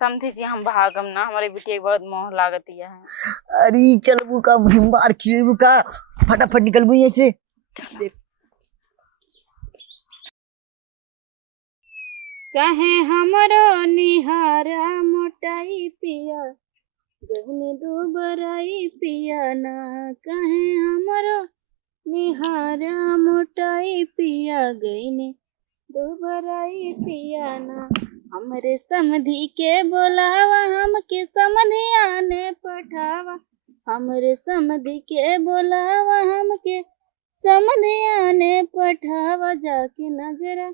समझी जी हम भागम ना, हमारे बिटिया के बहुत मोह लागत है। अरे चल बुका मार खिए बुका फटाफट निकल बुई ऐसे। कहे हमरो निहारा मोटाई पिया गहने दुबराई पिया ना, कहे हमरो निहारा मोटाई पिया गईने दुबराई पिया ना। हमरे समधी के बोलावा हमके समधी आने पठावा, हमरे समधी के बोलावा हमके समधी आने पठावा, जाके नजरा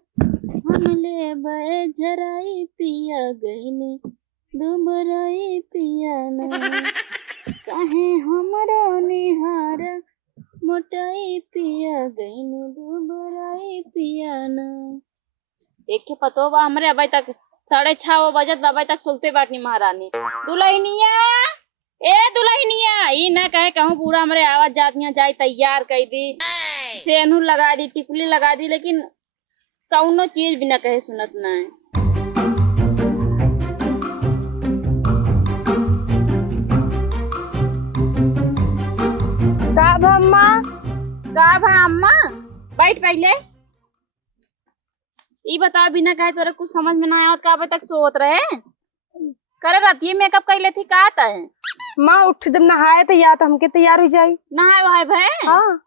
हमले बे झराई पिया गईनी दुबराई पिया ना, कहे हमरो निहारा मोटाई पिया गईनी दुबराई पिया ना। एक के पतो बा हमरे अबे तक 6:30 बजत बाबा तक सुलते बाटनी महारानी। दुल्हनिया ए दुल्हनिया ई ना कहे कहूँ पूरा हमरे आवाज जातियां जाई तैयार कर दी, सेनूर लगा दी, टिकुली लगा दी, लेकिन कौनो चीज भी ना कहे सुनत ना है। का भा अम्मा बैठ पहले। ई बता बिना कहे तोरे कुछ समझ में ना आया का अबे तक सोत रहे करे रहती है। मेकअप कैले थी का आता है माँ उठ जब नहाए तो या तो हमके तैयार हो जाई। नहाए वहाए भाई हाँ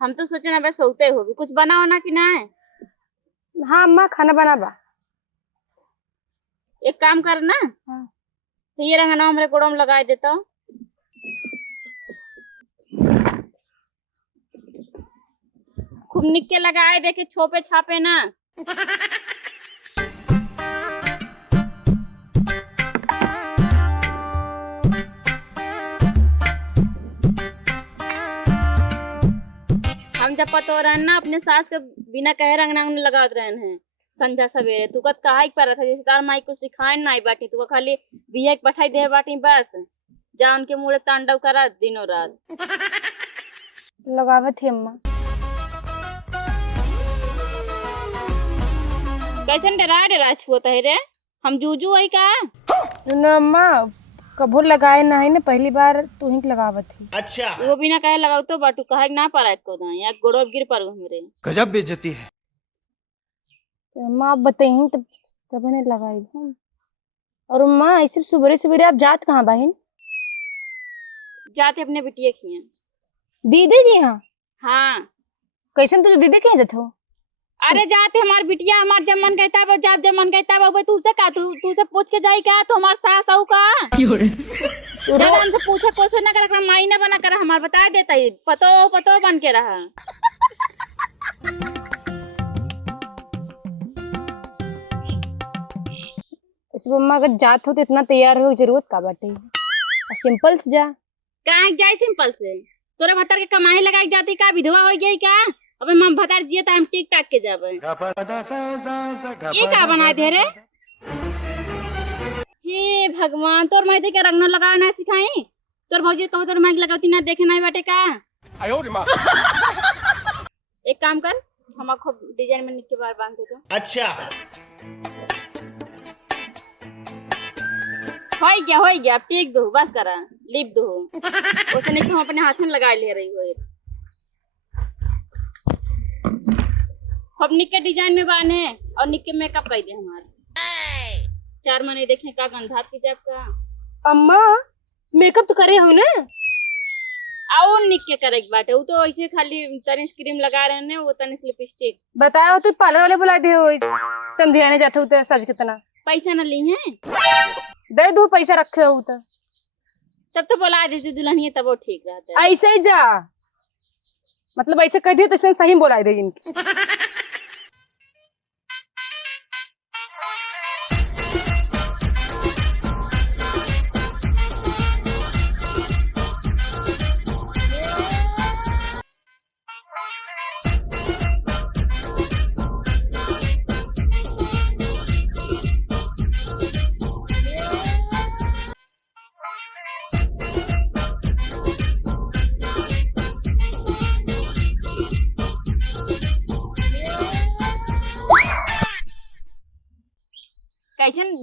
हम तो सोचे ना भाई सोते हो भी कुछ बना होना कि ना है। हाँ अम्मा खाना बनाबा। एक काम कर ना हाँ। तो ये रंगना हमरे गोड़ों में लगा देता हूँ। खूब निक्के लगाए देखे छोपे छापे ना। हम जब पतो रहन ना अपने सास के बिना कहे रंगना लगा रहन है संध्या सवेरे। तू कत कहा पर था जैसे तार माई को सिखाए ना बाटी, तू खाली बिया के पठाई दे बाटी बस जा उनके मुड़े तांडव करा दिनों रात। लगावत थी अम्मा। कैसन डरा छुअत है रे, हम जूजू है का ना अम्मा कबो लगाए ना है ना, पहली बार तू ही लगावत थी। अच्छा वो बिना कहे लगाओ तो बाटू कहे ना पड़ा को दा या गोड़ो गिर पर मेरे गजब बेइज्जती है। अम्मा आप बताई तब ने लगाई हम। और अम्मा ऐसे सुबह सुबह आप जात कहाँ बहन? जाते अपने बिटिया की दीदी की यहाँ। हाँ कैसन तू दीदी के जात हो? अरे जाते हमार बिटिया हमार जब मन कहता है जात जब मन कहता है तू से का तू से पूछ के जाई का तो हमार सास आऊ का जब हमसे पूछे क्वेश्चन ना कर माई ना बना कर हमार बता देता है पतो बन के रहा। इस अम्मा अगर जात हो तो इतना तैयार हो जरूरत का बाटे, सिंपल से जा। कहाँ जाए सिंपल से? तोरा भतर के कमाई लगाई जाती का विधवा हो गई का? अबे मम भतर जिए तो हम टिक टाक के जाबे। ये का बना दे रे? हे भगवान तोर माई के रंगना लगाना ना सिखाई। तोर भौजी कहो तोर माई लगाती ना देखे ना बाटे का। एक काम कर हम खूब डिजाइन में निक्के बार बांध दे तो। अच्छा हो गया टिक दो बस करा लिप दो उसे नहीं तो अपने हाथ में लगा ले रही हो। खूब निक्के डिजाइन में बांधे और निक्के मेकअप कर दे हमारे 4 महीने देखे का गंधात की जब का। अम्मा मेकअप तो करे हो ना? आओ निक्के करे बाटे वो तो ऐसे खाली तनिस क्रीम लगा रहे हैं वो तनिस लिपस्टिक। बताओ तू पार्लर वाले बुला दे हो समझियाने जाते हो तो सच कितना पैसा न ली है दे दो पैसा रखे हो तो तब तो बोला देती दुल्हनिया तब वो ठीक रहता है। ऐसे ही जा मतलब ऐसे कह दिए तो सही बोला दे इनकी।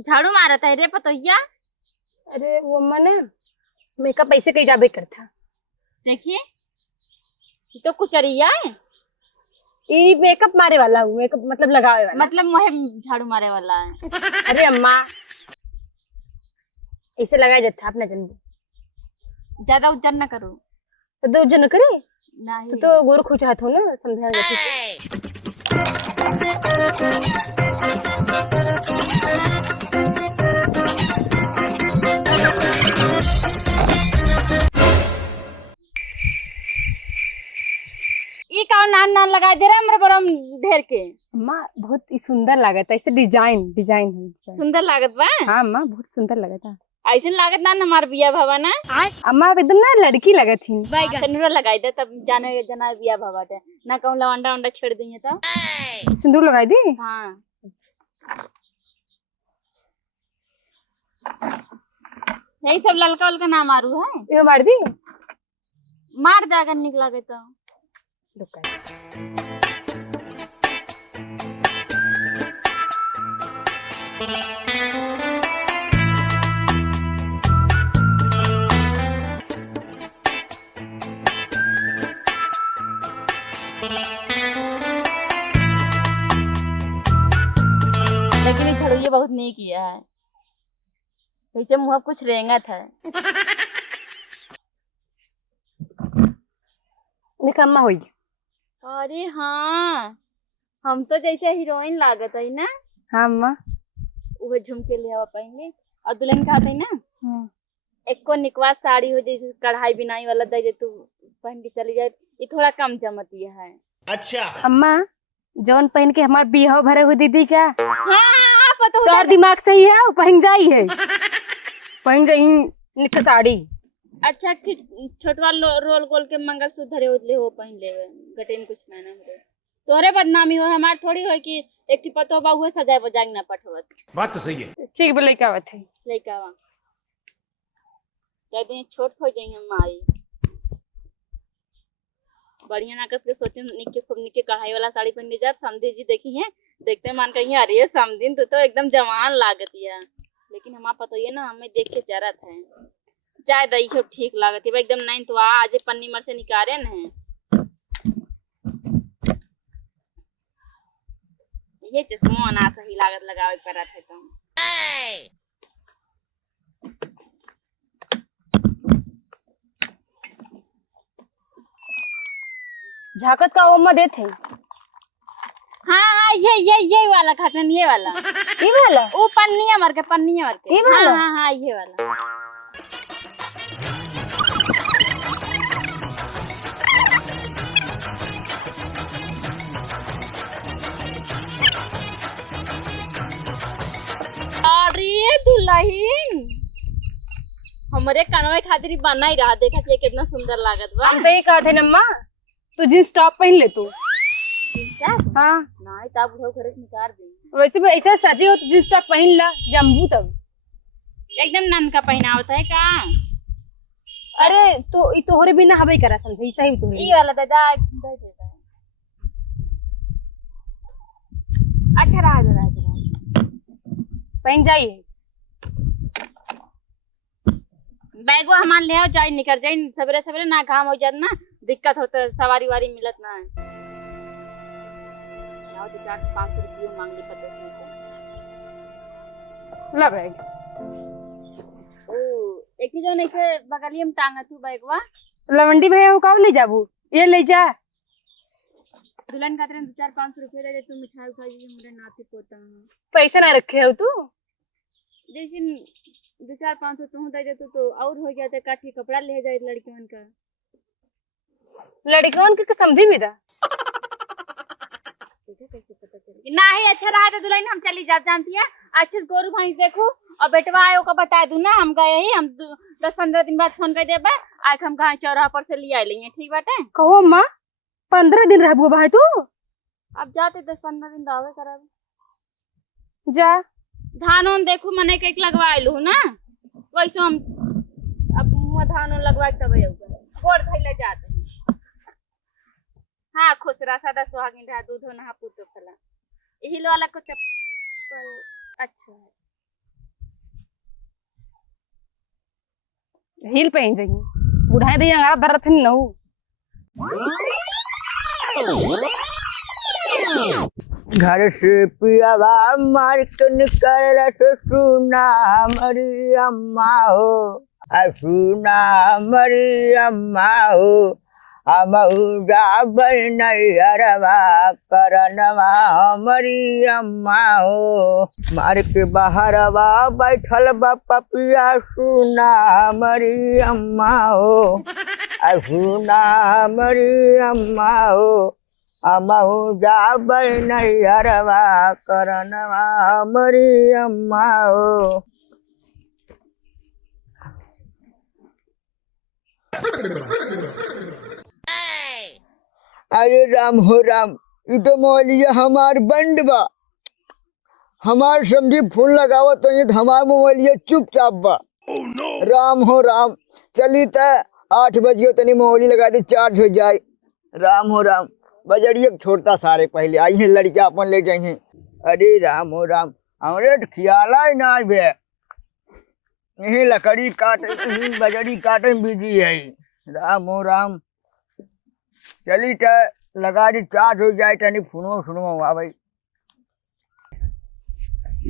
झाड़ू मारत है रे पतोहिया। अरे वो अम्मा ना मेकअप ऐसे कहीं जाबे करता। देखिए ये तो कुचरिया है, ये मेकअप मारे वाला हूँ, मेकअप मतलब लगावे वाला। मतलब मोहे झाड़ू मारे वाला है। अरे अम्मा ऐसे लगाया जाता अपना जन्म। ज्यादा उज्जर ना करो। तो दो जन करे नहीं तो गोर खुच हाथ हो ना समझा जाती। ई का नान नान लगा दे रहा हमरे बरम ढेर के। अम्मा बहुत ही सुंदर लगा था, ऐसे डिजाइन डिजाइन है। सुंदर लागत बा। हाँ अम्मा बहुत सुंदर लगा था। ऐसे लागत ना हमार बिया भवा ना। अम्मा आप एकदम ना लड़की लगा थी। सिंदूर लगाई दे तब जाने जना बिया भवा थे ना कहूं लवंडा वंडा छेड़ देंगे तो। सिंदूर लगाई दी। हाँ यही सब ललका उलका ना मारू है। ये मार दी मार दे अगर निकला गए तो। लेकिन ये झड़ुए बहुत नहीं किया है, पीछे मुँह कुछ रेंगत है। निकम्मा हुई। अरे हाँ हम तो जैसे हीरोइन लागत है ना। हाँ अम्मा वो झुमके ले आवा पाएंगे और दुल्हन का है ना एक को निकवा साड़ी हो जैसे कढ़ाई बिनाई वाला दे जे तू पहन के चली जाए, ये थोड़ा कम जमती है। अच्छा अम्मा जौन पहन के हमार बिहाव भरे हुए दीदी का हाँ पता तो दिमाग सही है वो पहन जाई है। पहन जाई निक साड़ी। अच्छा छोटवा रोल गोल के मंगलसूत्र धरे उतले हो पहन ले गटे में कुछ ना हो तोरे बदनामी हो हमार थोड़ी हो कि एक पतो बाबू सजाए बजाग ना पठवत। बात तो सही है। ठीक बोले क्या बात है। लइका वा कहते हैं छोट हो जाई हम माई बढ़िया ना करके सोचे निके खूब निके कढ़ाई वाला साड़ी पहन जा। समधी जी देखी है देखते मान कहीं अरे समधिन तो एकदम जवान लागत है, लेकिन हमारा पता ये ना हमें देख के जरत है चाय दही खूब ठीक लागत है एकदम। नहीं तो आज पन्नी मर से निकाले न ये चश्मा ना सही लागत लगावे करत है तुम। झाकत का ओमा देते। हाँ हाँ ये वाला खातन ये वाला वो पन्निया मर के ये वाला? हाँ हाँ ये वाला। अरे दुल्हन हमारे कनवे खातिर बना ही रहा देखा ये कितना सुंदर लागत बा। हम तो ये कहते नम्मा तू जींस टॉप पहन ले तू। हाँ नहीं तब वो घर निकाल दे वैसे भी ऐसा सजे हो तो जींस टॉप पहन ला जम्बू तब एकदम नन का पहनावत है का। अरे तो ये तोहरे बिना हवे करा समझे सही तोहरे ये वाला दादा दे देता है। अच्छा रहा पहन जाइए। बैगवा हमार ले आओ जाए निकल जाए सवेरे सवेरे ना काम हो जात ना दिक्कत होता सवारी वारी मिलत ना। लाओ तो 400-500 रुपये मांग ली पता से। ला बैग ओ एक ही जो नहीं से बगलिए में टांगा तू बैगवा लवंडी भैया का ले जाबू ये ले जा। दुल्हन खातिर 2-4-500 रुपये दे दे तू मिठाई उठाई मेरे नाती पोता पैसा ना रखे हो तू जैसे 2-4-500 तू दे दे तो और हो जाते काठी कपड़ा ले जाए लड़कियों का। लड़कियों के समझी भी दा कैसे पता चले ना ही अच्छा रहा तो दुल्हन हम चली जा जानती है। अच्छे गोरू भैंस देखू और बेटवा आयो का बता दूं ना हम गए ही हम 10-15 दिन बाद फोन कर देबे आज हम कहाँ चौराहा पर से ले आइले ठीक बाटे। कहो अम्मा 15 दिन रहबो भाई तू अब जाते 10-15 दिन दावे करब जा धान उन देखू मने के लगवाइलू ना वैसे हम अब मुँह धान उन लगवा तब गोड़ धैले जाते हैं। हाँ खुश रहा सदा सुहागिन रहा दूध हो नहा पुतो फला यही वाला को चप्पल अच्छा है। हिल पहन जाइए बुढ़ाए दी अंगारा धरत नहीं नहू घर से पियावा मार्कन कर सुना मरी अम्मा हो सुना मरी अम्मा हो अमऊजा बनैरवा करनवा मरी अम्मा हो मार के बहरवा बैठल बा पपिया सुना मरी अम्मा हो सुना मरी अम्मा हो अमऊजा बनैरवा करनवा मरी अम्मा हो। अरे राम हो राम, ये तो मोबाइलिया हमार बंद बा, हमार समझी फोन लगावा तो ये हमार मोबाइलिया चुपचाप बा। राम हो राम, चली त 8 बजियो तनी मोबाइल लगा दे चार्ज हो जाए। राम हो राम, बजरिया छोड़ता सारे पहले आई है लड़कियां अपन ले जाए। अरे राम हो राम, हमारे खियाला ही ना बे, यही लकड़ी काटे बजरी काटे बिजी है। राम हो राम, चली त लगा दी चार्ज हो जाए तनी फोनो सुनो भाई।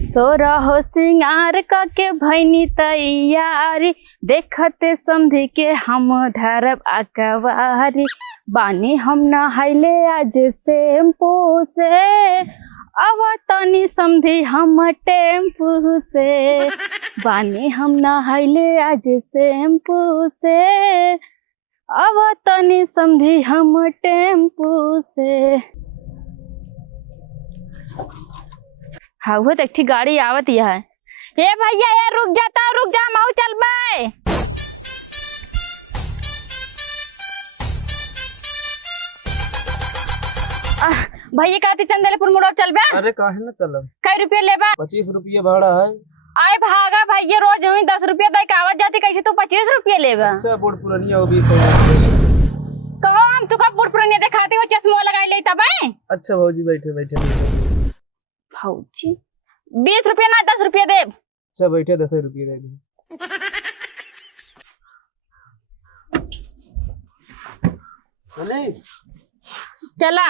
सोरहो सिंगार के भैनी तैयारी देखते समझी के हम धरब अकवारी बानी हम नहाइले आज टेम्पू से अब तनी समझी हम टेम्पू से बानी हम नहाइले आज टेम्पू से अब तनी समझी हम टेम्पू से। हाँ वो तो एक गाड़ी आवत है। ये भैया ये रुक जा माऊ चल बे। भैया कहते चंदेलपुर मोड़ चल बे। अरे काहे ना चलम, कई रुपये लेबा? 25 रुपये भाड़ा है। आए भागा भैया रोज हमें 10 रुपये दे के आवत जाती, कैसे तू 25 रुपये लेबा? अच्छा बुढ़ पुरानिया हो 20 है। कहो हम तुका बुढ़ पुरानिया दिखाते हो चश्मा लगाई ले तब। अच्छा भौजी बैठे बैठे। भौजी 20 रुपये ना 10 रुपये दे। अच्छा बैठे 10 रुपये दे दी। चला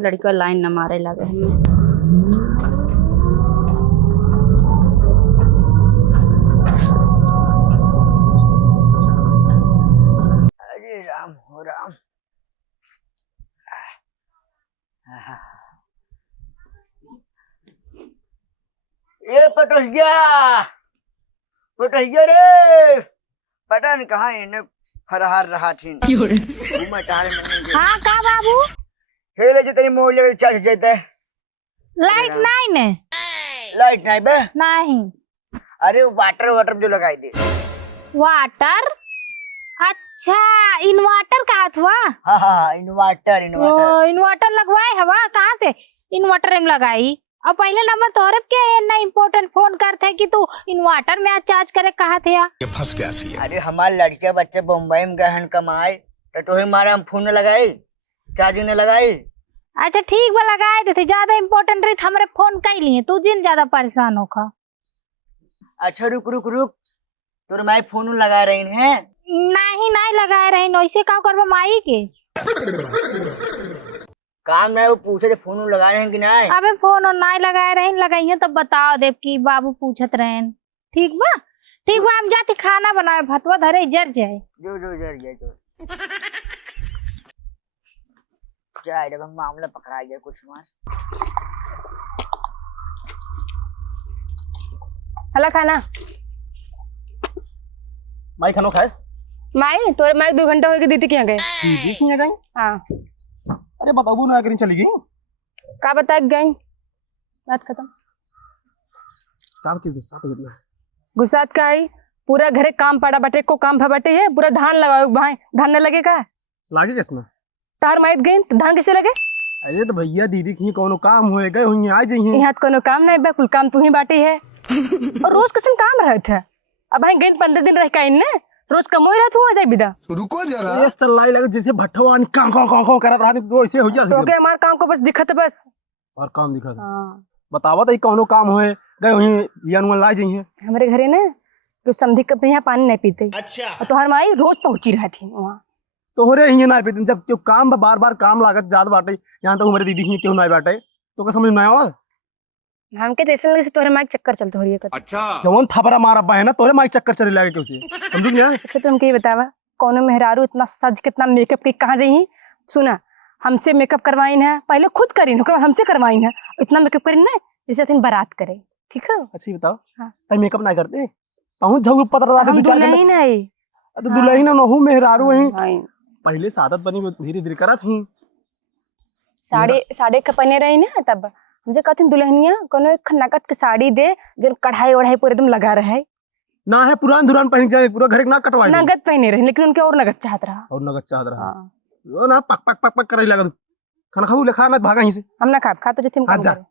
लड़का लाइन न मारे लगे हमें। अरे राम हो राम, ये पटोहिया रे, पता नहीं कहाँ इन्हें फरहार रहा थी। हाँ का बाबू खेले जो तेरी मोबाइल चार्ज जाता है। लाइट नहीं ने? लाइट नहीं बे? नहीं। अरे वाटर जो लगाई दे। वाटर? अच्छा इन्वर्टर कहा था? हाँ इन्वर्टर। इन्वर्टर लगवाए हवा कहाँ से इन्वर्टर में लगाई? और पहले नंबर तोहरे के ना इम्पोर्टेंट फोन करते कि तू इन्वर्टर में चार्ज करे कहा थे या? ये फंस गया सी। अरे हमारे लड़के बच्चे बम्बई में गए कमाए तो हमारा हम फोन लगाई चार्जिंग ने लगाई। अच्छा ठीक बा लगाए देते, ज्यादा इम्पोर्टेंट रही हमारे फोन कर लिए तू जिन ज्यादा परेशान होखा। अच्छा रुक तोर माई फोन लगा रही है? नहीं लगाए रही, वैसे का करबो माई के काम नहीं। वो पूछे थे फोन लगा रहे हैं कि नहीं। अबे फोन और नहीं लगाए रहे, लगाइए तब बताओ देव की बाबू पूछत रहे। ठीक बा हम जाते खाना बनाए, भतवा धरे जर जाए। जो जर जाए तो जाए जब मामला पकड़ा गया कुछ मास। हला खाना माई खानो खाए? माई तोरे माई 2 घंटा होके दीदी के गए। दीदी के गई? हाँ। अरे बताबू ना कहीं चली गई? का बता गई, बात खत्म। काम की गुस्सा पे कितना गुस्सात का आई? पूरा घरे काम पड़ा बटे को काम भबटे है, पूरा धान लगाओ भाई, धान न लगे का लागे किसने? तार माइत गई तो धान कैसे लगे? अरे तो भैया दीदी की कोनो काम होए गए हुई आ जाइए। यहाँ तो कोनो काम नहीं बा, कुल काम तू ही बाटे है। और रोज किसन काम रहे थे, अब भाई गई 15 दिन रह का इन रोज कमोई रहा तू आ जाए बिदा। रुको जरा, ये चल्लाई लगे जैसे भट्टवान कां करत रहा तो ऐसे हो जाए। तो के हमार काम को बस दिखत बस और काम दिखा। हां बतावा तो कोनो काम होए गए हुई लियान ला जाइए। हमारे घरे ना तो समझी कब यहाँ पानी नहीं पीते। अच्छा। और तुम्हारी माई रोज पहुंची रही थी वहाँ। तोहरे ही ना पे जब क्यों काम बार बार काम लागत ज्यादा बाटे यहाँ तक हमारी दीदी ही क्यों ना बाटे तो का समझ ना आवा। हमके तो ऐसा लगे से तोहरे माई चक्कर चलते हो रही है। अच्छा जवन थपरा मारा बा है ना तोहरे माइक चक्कर चले लागे क्यों से समझ गया। अच्छा तुम क्या बतावा कौन मेहरारू इतना सज कितना मेकअप के कहाँ जाई। सुना हमसे मेकअप करवाई है पहले खुद करी न हमसे करवाई है इतना मेकअप करी ना जैसे दिन बारात करे। ठीक है अच्छा बताओ हाँ। मेकअप ना करते पहुंच जाओ पता रहा हम दुल्हन है तो दुल्हन ना नहु मेहरारू वही हाँ। पहले से आदत बनी धीरे धीरे करत ही साड़ी के पहने रही ना तब मुझे कहती दुल्हनिया कोनो एक नगद के साड़ी दे जो कढ़ाई वढ़ाई पूरे एकदम लगा रहे ना है पुरान दुरान पहन के पूरा घर ना कटवाई नगद पहने रहे लेकिन उनके और नगद चाहत रहा और नगद चाहत रहा वो ना पक पक पक पक करे लगा खाना खाऊ ले खाना भागा यहीं से हम ना खा तो जैसे हम काम करे।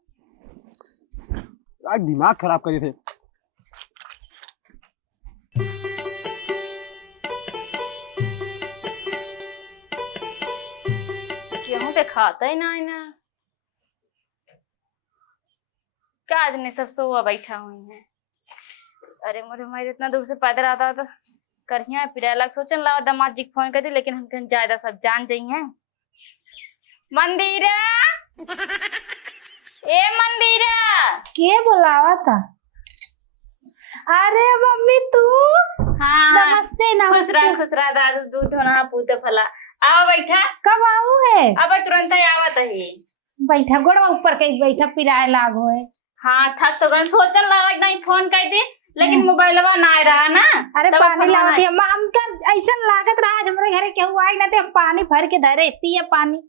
आज दिमाग खराब करे थे। गेहूं पे खाता ही ना क्या आदमी सब सोआ बैठा हुई है। अरे मोरे मारे इतना दूर से पैदल आता तो करिया पिरा लग सोचन ला दामाद जी फोन कर दी लेकिन हम कहीं ज्यादा सब जान जाई हैं। मंदिरा ए मंदिरा के बुलावा था। अरे मम्मी तू हाँ नमस्ते नमस्ते खुश रहा दादू दूध होना पूते फला आओ बैठा कब आऊ है। अब तुरंत ही आवत है बैठा गोड़वा ऊपर कहीं बैठा पिराए लागो है। हाँ थक तो गन सोचन ला नहीं फोन कर दी लेकिन मोबाइलवा ना आ रहा ना। अरे पानी लावत है मां हमका ऐसा लागत रहा हमरे घरे केहू आई ना ते पानी भर के धरे पिए पानी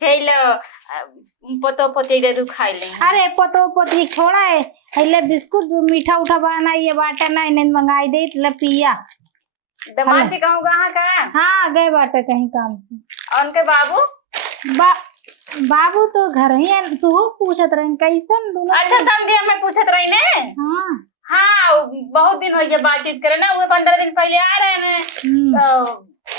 हेलो पतो पति दे दू खाई ले। अरे पतो पति छोड़ा है हेले बिस्कुट मीठा उठा बना ये बाटा ना इन्हें मंगाई दे ले पिया। दामाद जी कहूँ कहाँ का। हाँ गए बाटा कहीं काम से। और उनके बाबू बाबू तो घर ही है तू पूछत रही कैसन दोनों। अच्छा समझिए मैं पूछत रही ने। हाँ हाँ बहुत दिन हो गया बातचीत करे ना वो 15 दिन पहले आ रहे ने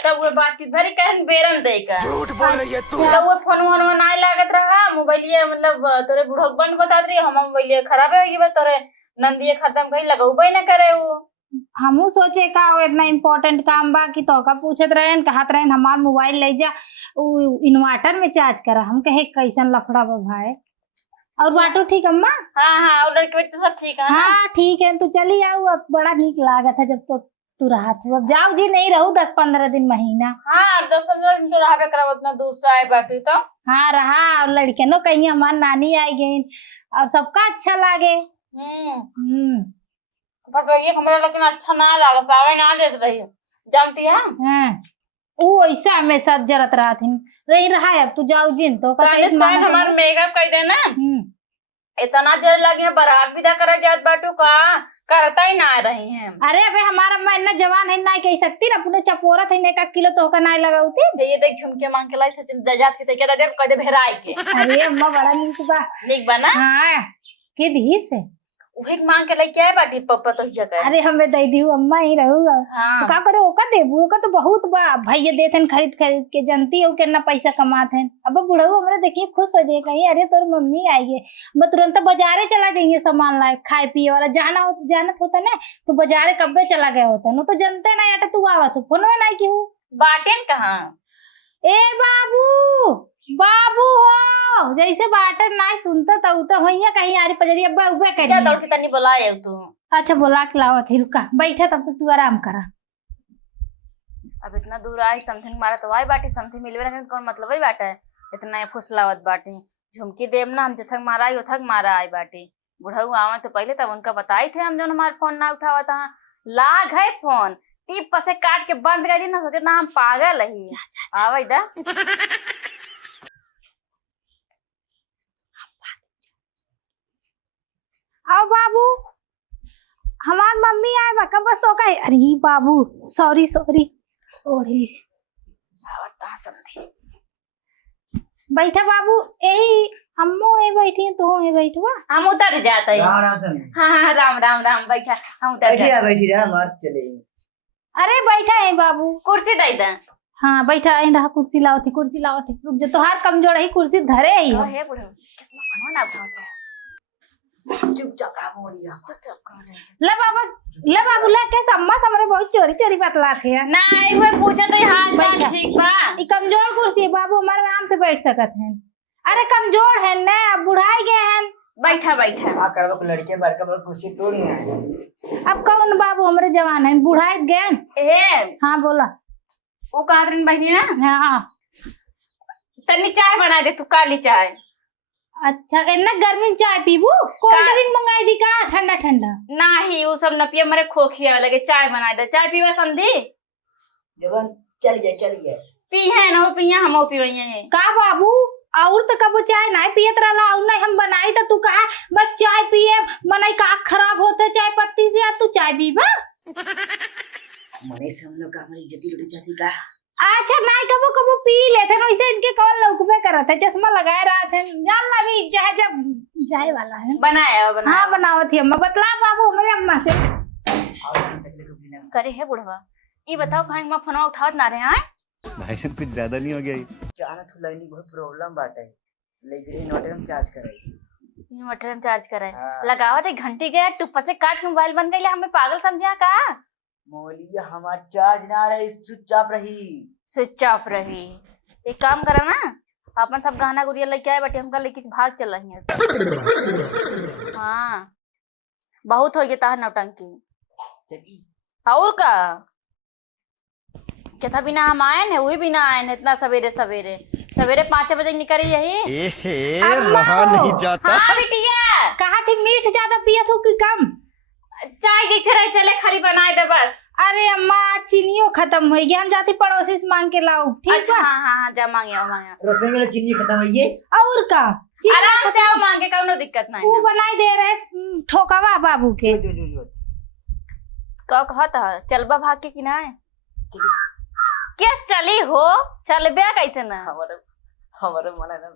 तब वो बातचीत भरी कहन बेरन दे का झूठ बोल रही है तू। तब वो फोन ना लागत रहा मोबाइलिया मतलब तोरे बुढ़ो बंद बता रही हम मोबाइलिया खराब है गई तोरे नंदिये खत्म कहीं लगौबे ना करे वो। हमू सोचे का इतना इम्पोर्टेंट काम बा कि तो का पूछत रहन कहत रहन हमार मोबाइल ले जा इन्वर्टर में चार्ज करा। हम कहे कैसन लफड़ा बा भाई। और बाटू ठीक अम्मा। हाँ हाँ और लड़के बच्चे सब ठीक है। हाँ ठीक है तू चली आओ अब बड़ा नीक लागत है जब तो तू रहा तू अब जाओ जी नहीं रहू 10-15 दिन महीना। हाँ 10-15 दिन तो रहा करा उतना दूर से आए बैठू तो। हाँ रहा और लड़के नो कहीं हमार नानी आई गई और सबका अच्छा लागे। पर ये हमारा लेकिन अच्छा ना लगा सावे ना देत रही जानती है। हाँ वो ऐसा हमेशा जरत रहा थी रही रहा है अब तू जाओ जिन तो हमारा मेकअप कर देना इतना जर लगे है बारात विदा करा जात बाटू का करता ही ना रही है। अरे अबे हमारा मैं इतना जवान है ना कह सकती ना पुणे चपोरत है 1 किलो तो का ना लगाउती। ये देख झुमके मांग के लाई सचिन दजात के क्या दे कदे भेराई के। अरे अम्मा बड़ा नीक बा नीक बना। हां के धी से उहे मांग के लाई क्या है बाटी पप्पा तो जगह। अरे हमें दे दी अम्मा ही रहूगा। हाँ। तो का करे ओका देबू ओका तो बहुत बा भैया देथन खरीद के जनती हो कितना पैसा कमात हैं। अब बुढ़ऊ हमरे देखिए खुश हो जाए कहीं अरे तोर मम्मी आई है मैं तुरंत बाजारे चला जाइए सामान लाए खाए पिए वाला जानत होता ना तो बाजारे कब्बे चला गया होता न तो जनते ना या तू आवा तो फोन में ना क्यों बाटेन कहाँ। ए बाबू बाबू हो जैसे बाटन ना सुनता तो होइया कहीं आरी पजरी अब्बा उबे कर जा दौड़ के तनी बुलाए तू। अच्छा बुला के लावत ही रुका बैठा तब तक तू आराम करा। अब इतना दूर आई समथिंग मारा तो आई बाटी समथिंग मिलवे ना कौन मतलब ही बाटा है इतना फुसलावत बाटी झुमकी देव ना हम जथक मारा आई उथक मारा आई बाटी बुढ़ऊ आवा तो पहले तब उनका बताई थे हम जो हमारा फोन ना उठावा था लाग है फोन टिप से काट के बंद कर दी ना सोचे ना हम पागल ही आवा इधर। आओ बाबू हमार मम्मी आए बका बस तो कहे अरे बाबू सॉरी ओढ़ी समझी बैठा बाबू यही अम्मो है बैठी है तो है बैठवा हम उतर जाते हैं। हाँ राम राम राम बैठा हम उतर जाते बैठी रहा मार चले। अरे बैठा है बाबू कुर्सी दे दे। हाँ बैठा है रहा कुर्सी लाओ थी रुक जा तोहार कमजोर है कुर्सी धरे ही है बुढ़ऊ किसमें फोन ना उठाते चुपचाप रहा बोलिया ले बाबा ले बाबू ले के सम्मा समरे बहुत चोरी चोरी बतला थे ना आई हुए पूछा तो हाल चाल बैठा। ठीक बा। ई कमजोर कुर्सी है बाबू, हमारे आराम से बैठ सकत हैं। अरे कमजोर है ना, अब बुढ़ाई गए हैं। बैठा बैठा। हाँ करबो लड़के बड़का बड़ा कुर्सी तोड़ी है। अब कौन बाबू हमारे जवान है, बुढ़ाई गए। ए हाँ बोला। वो कादरिन बहनी ना हाँ तनी चाय बना दे तू, काली चाय। अच्छा इतना गर्मी में चाय पीबू? कोल्ड ड्रिंक मंगाई दी का ठंडा ठंडा? नाही वो सब न पिए, मरे खोखिया लगे। चाय बना दे, चाय पीवा समझी। जवान चल गए पी है ना वो पिया, हम पीवैया है का बाबू और तो कबो चाय नहीं पियत रहला, और नहीं हम बनाई तो तू कहा बस चाय पिए मनई का आँख खराब होते चाय पत्ती से, तू चाय पीबा? मने से हम लोग का हमारी इज्जत लुट जाती का। अच्छा नहीं कबो कबो पी लेते हैं, वैसे इनके कौन लौकबे करत है, चश्मा लगाए रहा थे जान ला भी चाहे जब जाए वाला है। बनाया बना हाँ बनावत थी अम्मा, बतला बाबू हमारे अम्मा से। करे है बुढ़वा। ये बताओ कहीं मैं फोन उठावत ना रहे हैं। भाई साहब कुछ ज्यादा नहीं हो गया ये? जाना तो लाइन बहुत प्रॉब्लम बाटे, लेकिन इन्वर्टर में चार्ज करे। इन्वर्टर में चार्ज करे हाँ। लगावत एक घंटी गया टुप्पा से काट के मोबाइल बंद कर लिया, हमें पागल समझा का। मोलिया हमार चार्ज ना रही, स्विच ऑफ रही। स्विच ऑफ रही। एक काम करा ना, अपन सब गहना गुड़िया लेके आए बटे, हमका लेके भाग चल रही है सब। हाँ बहुत हो गया ताह नौटंकी। चली और का क्या था, बिना हम आए हैं वही बिना आए हैं इतना सवेरे सवेरे। सवेरे 5 बजे निकली यही। एहे अम्मा रहा हो। नहीं जाता। हाँ बिटिया कहा थी मीठ ज्यादा पियत हो कि कम? चाय जैसे रहे चले खाली बनाए दे बस। अरे अम्मा चीनियो खत्म हो गया, हम जाती पड़ोसी से मांग के लाओ ठीक अच्छा है? हाँ हाँ हाँ जा मांगे रसोई में चीनी खत्म हुई है। और का चीनी आराम से आओ मांगे, कोनो दिक्कत नहीं वो है। बनाई दे रहे ठोकावा बाबू के। का कहता चलबा भाग के कि ना क्या चली हो, चलबे कैसे ना। हमारे मन है ना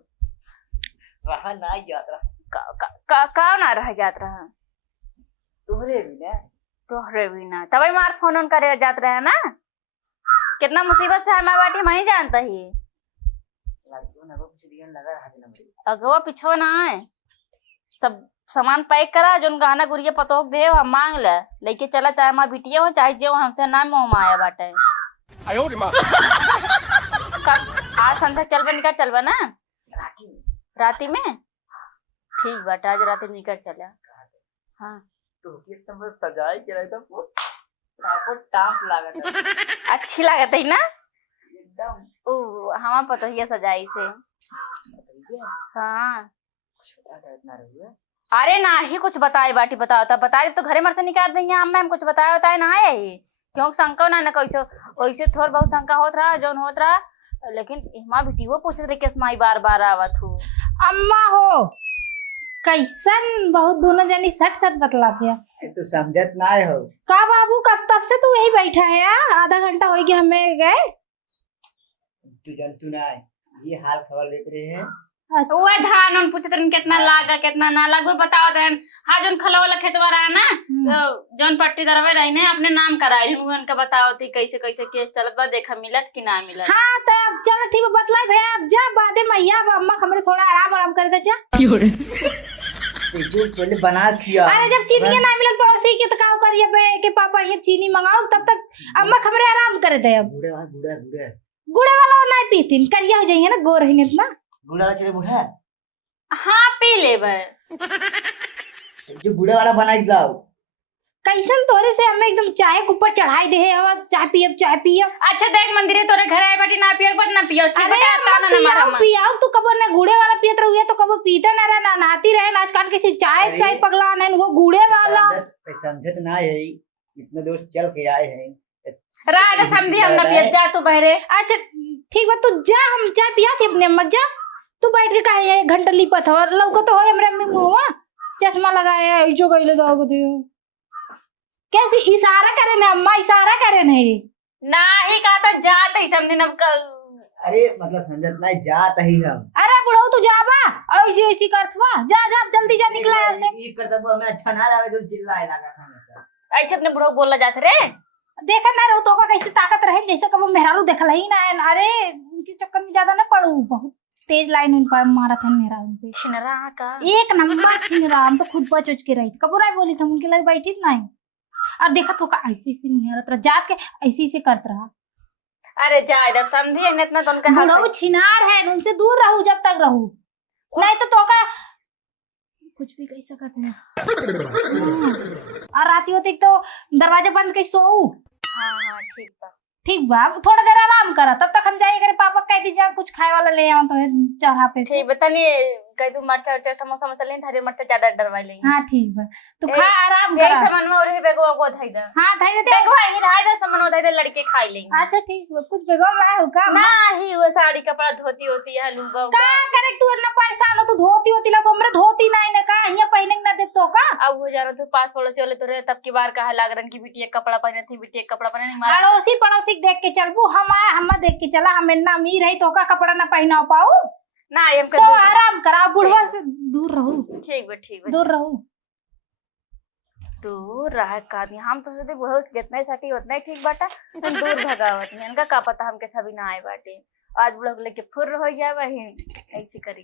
रहा ना यात्रा का ना रह जात रहा तोहरे भी ना। तोहरे भी ना तब मार फोन ऑन करे जात रहे ना। कितना मुसीबत से हमारे बाटी मैं जानता ही। लड़कियों ने कुछ दियन लगा रहा था मेरी। अगवा पिछवा ना है, सब सामान पैक करा, जोन गहना गुड़िया पतोक दे हम मांग ले लेके चला, चाहे माँ बिटिया हो चाहे जो हमसे ना मोह आया बाटे। आज संध्या चलबा निकल चलबा ना राती में। ठीक बाटे आज राती निकल चला। हाँ तो एकदम सजाए के रहता वो आपको टांप लागत अच्छी लागत है ना। एकदम। ओ हमार पतोहिया सजाई से। हाँ इतना रही अरे ना ही कुछ बताए बाटी बताओ तब बता तो घरे मर से निकाल देंगे। हम हम कुछ बताया होता है ना है ही क्यों शंका ना ना कैसे वैसे थोड़ा बहुत शंका होत रहा जोन होत रहा, लेकिन इमा बेटी वो पूछ रही किस माई बार बार आवत हूँ। अम्मा हो कैसन बहुत दोनों जनी सट सट बतला दिया। तू समझत ना हो का बाबू कब तब से तू यही बैठा है यार? आधा घंटा हो गया हमें गए। तू जन तू ना ये हाल खबर देख रहे हैं। वो धान उन पूछत रहन कितना लागा कितना ना लागो बताओ रहन। हाँ जोन खला वाला खेतवा रहा ना जोन पट्टी दरवे रही ने अपने नाम कराई उनका बताओ थी कैसे कैसे केस चलत बा, देखा मिलत कि ना मिलत। हाँ तो अब चल ठीक है बतलाई भैया, अब जा बादे मैया अब अम्मा हमरे थोड़ा आराम कर दे जा। जो पहले बना किया। अरे जब चीनी के ना मिलत पड़ोसी के तो का करिए बे के पापा ये चीनी मंगाओ तब तक अम्मा हमरे आराम कर दे। अब बूढ़े बूढ़े बूढ़े गुड़े वाला नहीं पीतीन करिया हो जाइए ना गोर ही इतना। बूढ़ा वाला चले बूढ़ा हाँ पी ले जो बूढ़े वाला बना दिलाओ। कैसन तोरे से हमें एकदम चाय के ऊपर चढ़ाई दे है अब चाय पियब चाय पियब। अच्छा देख मंदिरे तोरे घर आए बाटी ना पियो बट ना पियो। अरे पियाओ पियाओ तू कबो ने गुड़े वाला पियत रहुए तो कबो पीते ना रहे ना नहाती रहे ना आजकल किसी चाय अरे, चाय पगला नहीं वो गुड़े वाला। समझत ना है इतने दूर से चल के आए हैं। रात समझी हम ना पियो जा तू बहरे। अच्छा ठीक बा तू जा हम चाय पिया थी अपने अम्मा जा तू बैठ के कहे एक घंटा लिपत हो लौको तो हो हमरे मुंह चश्मा लगाया जो गइले दोगो दियो कैसे इशारा करे ना अम्मा इशारा करे नहीं ना ही कहा था जात ही समझी अब कल। अरे मतलब समझत ना जात ही हम। अरे बुढ़ऊ तू जाबा और ये ऐसी करथवा जा जा जल्दी जा निकला यहाँ से। ये करता वो हमें अच्छा ना लगा जो चिल्लाए लगा हमेशा। ऐसे अपने बुढ़ो बोला जाते रे। देखा ना रहो तो का कैसे ताकत रहे जैसे कबो मेहरारू देखला ही ना। अरे उनके चक्कर में ज्यादा ना पड़ू बहुत तेज लाइन उन पर मारा था मेरा उनपे छिनरा का एक नंबर छिनरा। हम तो खुद पर चुच के रही कबो नहीं बोली थी उनके लगे बैठी नहीं। और देखा तो का ऐसे ऐसे नहीं हरत रहा जात के ऐसे ऐसे करत रहा। अरे जा इधर समझी है इतना तो उनका बुढ़ऊ छिनार है उनसे दूर रहू जब तक रहू नहीं तो का कुछ भी कह सकत है। और राती होती तो दरवाजा बंद कर सोऊ। हाँ ठीक बा थोड़ा देर आराम करा तब तक हम जाइए करे पापा कह दी जा कुछ खाए वाला ले आओ तो चौराहा पे से। ठीक बतानी कह तू मरचा उरचा समोसा मसा ले धरे मरचा ज्यादा डरवाई ले। हाँ ठीक बा तू खा आराम यही कर। सामान में और बेगवा को धाई दा। हाँ धाई दे बेगवा ही धाई दा सामान धाई दा लड़के खाई लेंगे। अच्छा ठीक बा कुछ बेगम लाए हो का ना ही वो साड़ी कपड़ा धोती होती है लुगा का करे तू ना परेशान हो तू धोती होती ला हमरे धोती नहीं ना का यहाँ पहने ना दे तो का। अब हो जा रहा तू पास पड़ोसी वाले तोरे तब की बार कहा लाग रन की बिटिया कपड़ा पहने थी बिटिया कपड़ा पहने नहीं मारा अड़ोसी पड़ोसी देख के चलबू हम देख के चला हम ना अमीर है तो का कपड़ा ना पहना पाऊ ना हम सो आराम करा बुढ़वा से दूर रहू। ठीक बा दूर रहू दूर रह का दी हम तो सोचते बुढ़ो जितना ही सटी उतना ही ठीक बाटा तुम दूर भगावत नहीं इनका का पता हमके सभी ना आए बाटे आज बुढ़ो को लेके फुर हो जाए वही ऐसे करी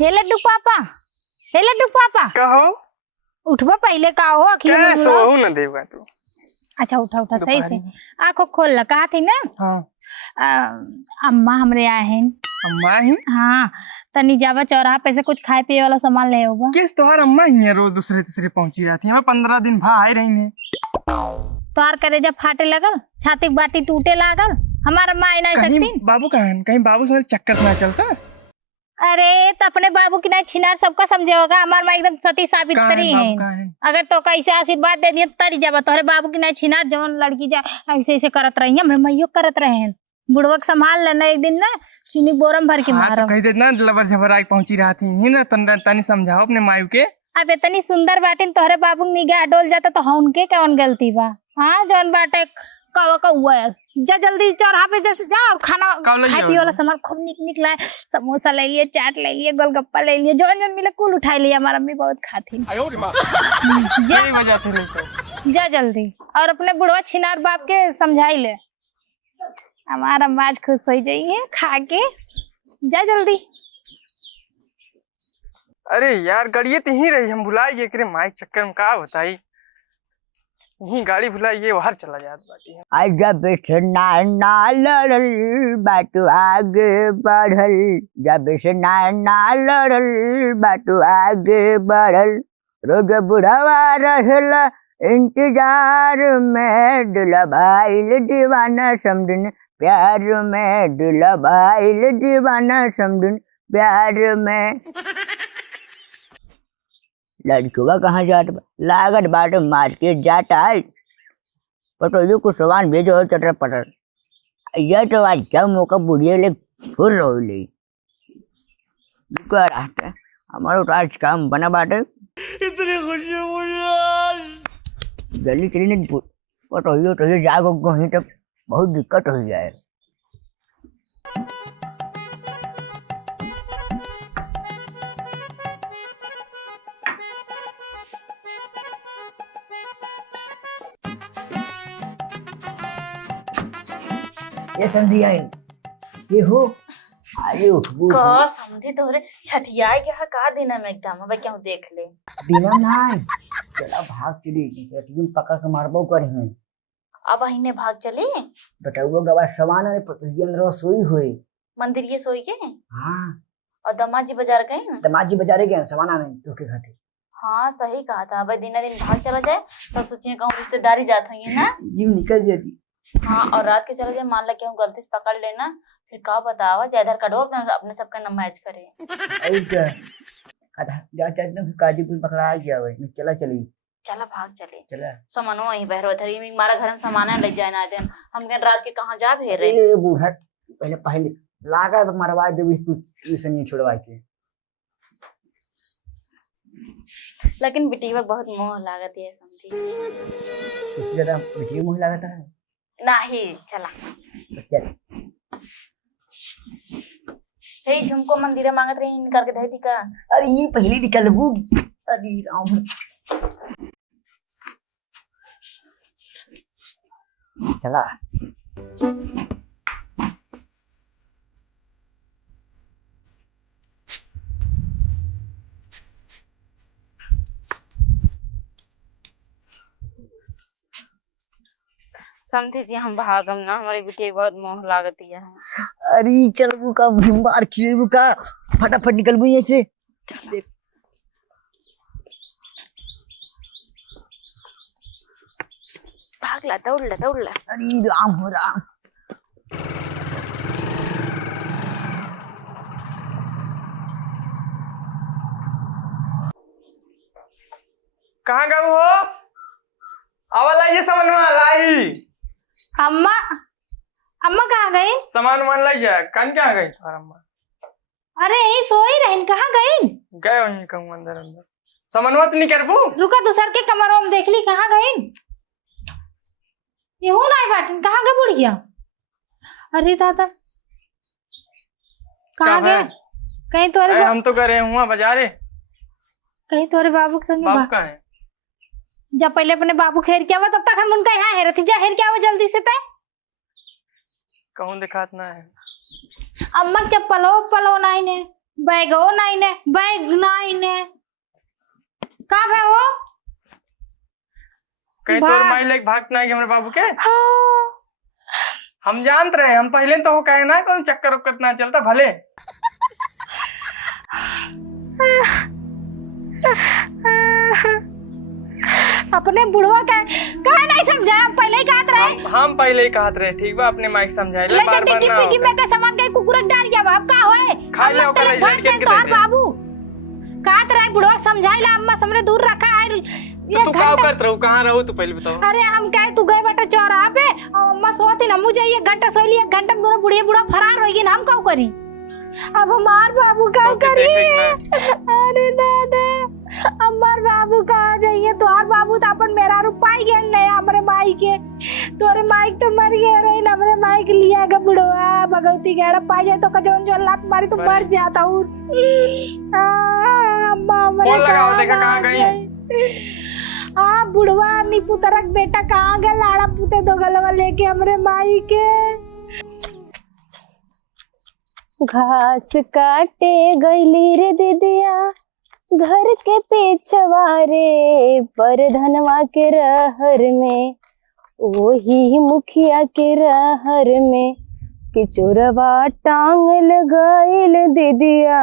हे लड्डू पापा कहो उठवा पहले का हो अखिल में बुलाओ। सोहू न देवा तू। अच्छा उठा सही से आंखों खोल ला कहा थी ना। हाँ अम्मा हमरे आए हैं। अम्मा ही हाँ तनी जावा चौराहा पे से कुछ खाए पिए वाला सामान ले होगा। किस तोहार अम्मा ही है रोज दूसरे तीसरे पहुंची जाती है। हमें 15 दिन भा आए रही ने तोहार करेजा फाटे लगल छाती बाटी टूटे लागल हमारा अम्मा आई नहीं कहीं सकती। बाबू कहाँ है? कहीं बाबू सारे चक्कर ना चलता अरे तो अपने बाबू की ना छिनार सबका समझे होगा हमार माँ एकदम सती सावित्री बाबू है। कहाँ है? अगर तो कैसे आशीर्वाद दे दिए तरी जाबा तोहरे बाबू की ना छिनार जवन लड़की जा ऐसे ऐसे करत रही हमरे मैयो करत रहे हैं बुढ़वक संभाल लेना एक दिन ना चीनी बोरम भर के हाँ तो मारो। कही देना लबर झबर आके पहुंची रहा थी ही ना तनी समझाओ अपने मायू के। अब इतनी सुंदर बाटे तोहरे बाबू की निगाह डोल जाता तो उनके कौन गलती बा। हाँ जौन बाटे कवा का हुआ है जा जल्दी चौराहा पे जैसे जा और खाना खाए पिए वाला सामान खूब निक लाए समोसा ले लिए चाट ले लिए गोलगप्पा ले लिए जौन जौन मिले कुल उठा लिए हमारा अम्मी बहुत खाती जा यही वजह से नहीं जा जल्दी और अपने बुढ़वा छिनार बाप के समझाई ले हमारा अम्मा आज खुश हो जाइए खा के जा जल्दी। अरे यार गाड़ी तो यहीं रही हम भुला गए कि माइक चक्कर में का बताई यही गाड़ी भुलाई ये बाहर चला जात बाटी है। जब से ना लड़ल बाटू आगे बढ़ल जब से ना लड़ल बाटू आगे बढ़ल रोज बुढ़वा रहल इंतजार में दुलभाइल दीवाना समझन प्यार में दुलभाइल दीवाना समझन प्यार में। लड़कुआ कहाँ जाट लागत बाट मार्केट जाता है पटोइयो को सामान भेजो चटर पटर यह तो आज क्या मौका बुढ़िया ले फुर रहो ले रहता हमारा तो आज काम बना बाटे इतनी खुशी मुझे जल्दी चली नहीं पटोइयो तो ये जागो कहीं तक बहुत दिक्कत हो जाए। ये संधि आई ये हो अरे उठबू का समझी तोरे छठियाई के का देना में एकदम अब क्यों देख ले दिना नहीं चला भाग चली तुम पकड़ के मारबो करी हैं अब अहिने भाग चली बटुआ गवा सवान है पतोहिया अंदर सोई हुई मंदिर ये सोई के हाँ और दमाजी बाजार गए ना दमाजी बाजारे गए सवाना नहीं तो के खाते। हाँ सही कहा था अब दिन भाग चला जाए सब सोचिए कहूँ रिश्तेदारी जात हुई ना जिम निकल जाती। हाँ और रात के चला जाए मान ला क्यों गलती से पकड़ लेना फिर का बतावा चाहे आधार कार्ड अपने सबका नाम मैच करे ऐसा जा चाहते हैं काजीपुर पकड़ा गया भाई चला चली चला भाग चले चला सामान वहीं बहरो धरी हमारा घर में सामान ले जाए ना देन हम कहीं रात के कहाँ जा भेज रहे ए बूढ़ा पहले पहले लागा तो मरवा दे ट्यूशन नहीं छुड़वा के लेकिन बिटिया बहुत मोह लागत है समझी इससे ज्यादा मुझे मुँह लगाता है नहीं चला चल हे झुमको मंदिर मांगत रही इन करके धई थी का अरे ये पहले निकल बू अरे राम चला समझे जी हम भागम ना, हमारी बेटी बहुत मोह लागत है। अरे चल वो का मार खिए वो का फटाफट निकल गई ऐसे। भागला, दौड़ला दौड़ला। अरे राम हो राम। कहाँ गए हो? आवाज लाइए सामान वाला लाई। अम्मा अम्मा कहाँ गई? सामान वामान लाइए। कन क्या गई तुम्हारा अम्मा? अरे यही सोई रहन, कहाँ गई? गए वहीं कहूँ अंदर अंदर। सामान मत नहीं कर बू। रुका दूसर के कमरों में देख ली, कहाँ गई? यूं नहीं बाटन, कहाँ गए बुढ़िया? अरे दादा कहाँ कहाँ है? गए? कहीं तोरे अरे हम तो करे हुआ बाजारे। कहीं तोरे बाबू के संगे बाबू कहाँ है? जब पहले अपने बाबू खेर के आवा तब तक हम उनका यहाँ हेरती, जा हेर के आवा जल्दी से। तय कहूँ दिखात ना है। अम्मा चप्पलो पलो नहीं ने, बैगो नहीं ने, बैग नहीं ने, कहाँ है वो? कहीं तोर माई लेके भागना है हमारे बाबू के। हाँ। हम जानते रहे, हम पहले तो हो कहे ना कोई चक्कर उक्कर ना चलता भले। अपने बुढ़वा का नहीं समझाया, हम पहले ही कहत रहे। हम पहले ही कहत रहे, ठीक बा अपने माइक समझाए ले, बार बार ना पिगी में का सामान का कुकुर डाल जा बाप का होए। खा ले ओकर ले लड़के के दे दे। बाबू कहत रहे बुढ़वा समझाइला, अम्मा हमरे दूर रखा है। तो तू का करत रहू, कहां रहू तू पहले बताओ। अरे हम कहे तू गए बेटा चौराहा पे और अम्मा सोती हमू जाइए, घंटा सोई लिए, घंटा में दोनों बुढ़िया बुढ़ा फरार होगी ना, हम का करी? अब हमार बाबू का करी? अरे दादा हमार बाबू कहाँ जाइए? तोहार बाबू तो अपन मेरा रुपाई गया नहीं, हमरे माई के। तोरे माई तो मर गया रहे, हमरे माई के लिया गा बुढ़वा भगवती गेड़ा पाई जाए तो कजोन जो लात मारी तो मर जाता हूँ। अम्मा फोन लगाओ, देखा कहाँ गई है। हाँ बुढ़वा नी पुतरक बेटा कहाँ गया? लाड़ा पुते दो गलवा लेके हमरे माई के। घास काटे गईली रे दीदिया घर के पिछवारे, पर धनवा के रहर में, वही मुखिया के रहर में, कि चोरवा टांग लगाइल दीदिया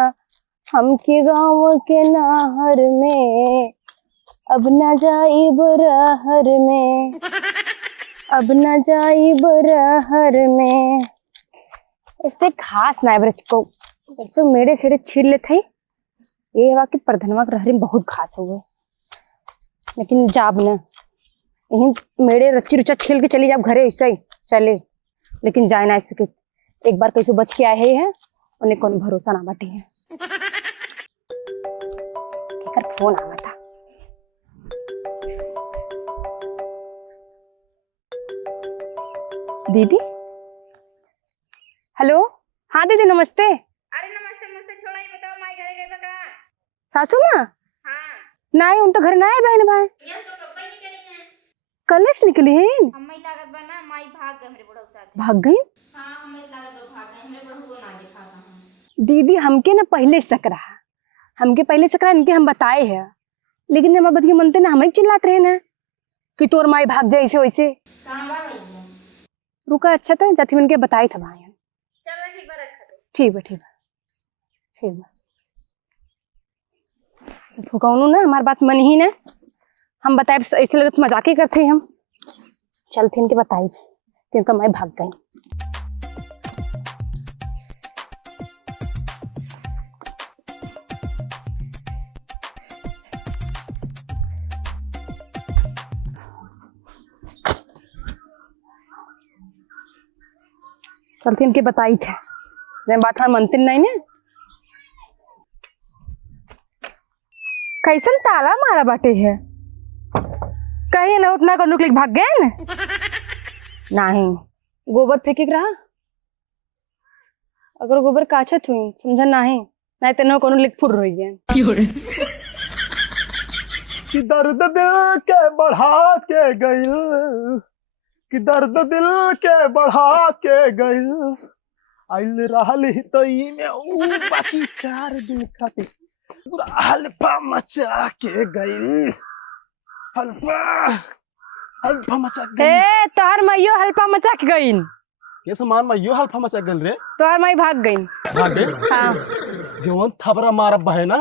हमके गाँव के नहर में। अब न जाई बरहर में, अब न जाई बरहर में। ऐसे घास ना ब्रज को ऐसे मेरे छेड़े छीड़ लेते, ये वाकई प्रधनवा के रहरी में बहुत घास हो गए, लेकिन जाब न यही मेरे रच्ची रुचा छील के चली जाब घरे, ऐसे ही चले, लेकिन जाए ना सके। एक बार कैसे बच के आए हैं उन्हें कौन भरोसा ना बाटे है। फोन आ था। दीदी हेलो, हाँ दीदी नमस्ते। अरे नमस्ते नमस्ते, छोड़ा ये बताओ माई घरे गए बका? सासू माँ हाँ नहीं, उन तो घर ना आए बहन भाई, ये तो कब ही निकली हैं। कल से निकली हैं। हम्मई लागत बा ना, माई भाग गए हमरे बुढ़ऊ साथ। भाग गई? हाँ हम्मई लागत बा भाग गए, हमरे बुढ़ऊ को ना दिखा रहा। दीदी हमके ना पहले शक रहा, हमके पहले शक रहा, इनके हम बताए हैं, लेकिन हम बतिया मनते ना हमें चिल्लाते रहे ना कि तोर माई भाग जाए ऐसे वैसे। कहाँ बा भैया? रुका अच्छा था जाती मैंने बताए था भाई। चलो ठीक बा, रखा दो। ठीक है ठीक है ठीक है। फुकाउनु ना हमारी बात मन ही ना, हम बताए ऐसे लगे तो मजाक ही करते हम। चलते इनके बताई कि इनका माई भाग गई। चलते इनके बताई थे, बात हम मनते नहीं ना। कैसन ताला मारा बाटे है, कहीं ना उतना को नुकलिक भाग गए न। नहीं गोबर फेंके रहा, अगर गोबर काछत हुई समझा नहीं, नहीं तो कोनो लिख फुट रही है। कि दर्द दिल के बढ़ा के गई, कि दर्द दिल के बढ़ा के गई, आइल रहल तई में ऊ बाकी 4 दिन खातिर पूरा हल्फा मचा के गई। हल्फा हल्फा मचा गई ए तोहर मैयो हल्फा मचक गईन। ये सामान में यो हल्फा मचा गल रे तोहर मई भाग गईन। भाग गई हाँ जवन थपरा मारब है ना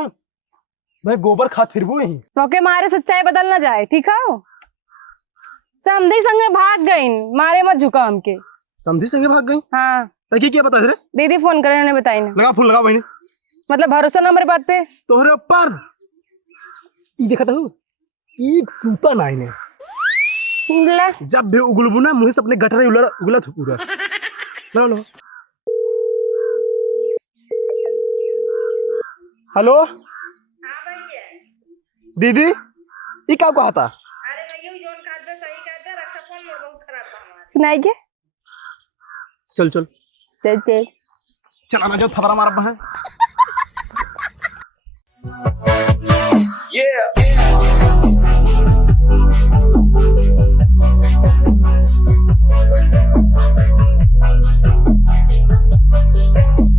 मैं गोबर खा फिरबो ही मौके मारे सच्चाई बदल ना जाए, ठीक है? समधी संगे भाग गईन, मारे मत झुका हमके। समझी संगे भाग गई हाँ तकी क्या बता रे दीदी फोन करे उन्हें बताई ना। लगा फोन लगा बहनी मतलब भरोसा ना मेरे बात पे। तोहरे ऊपर ई देखा था एक सूता नहीं ने ले जब भी उगलबू ना मुझे अपने गटरे उगला था पूरा लो लो हेलो दीदी ई का कहता सुनाई के चल चल चल चल चला ना जो थपरा मारब है ये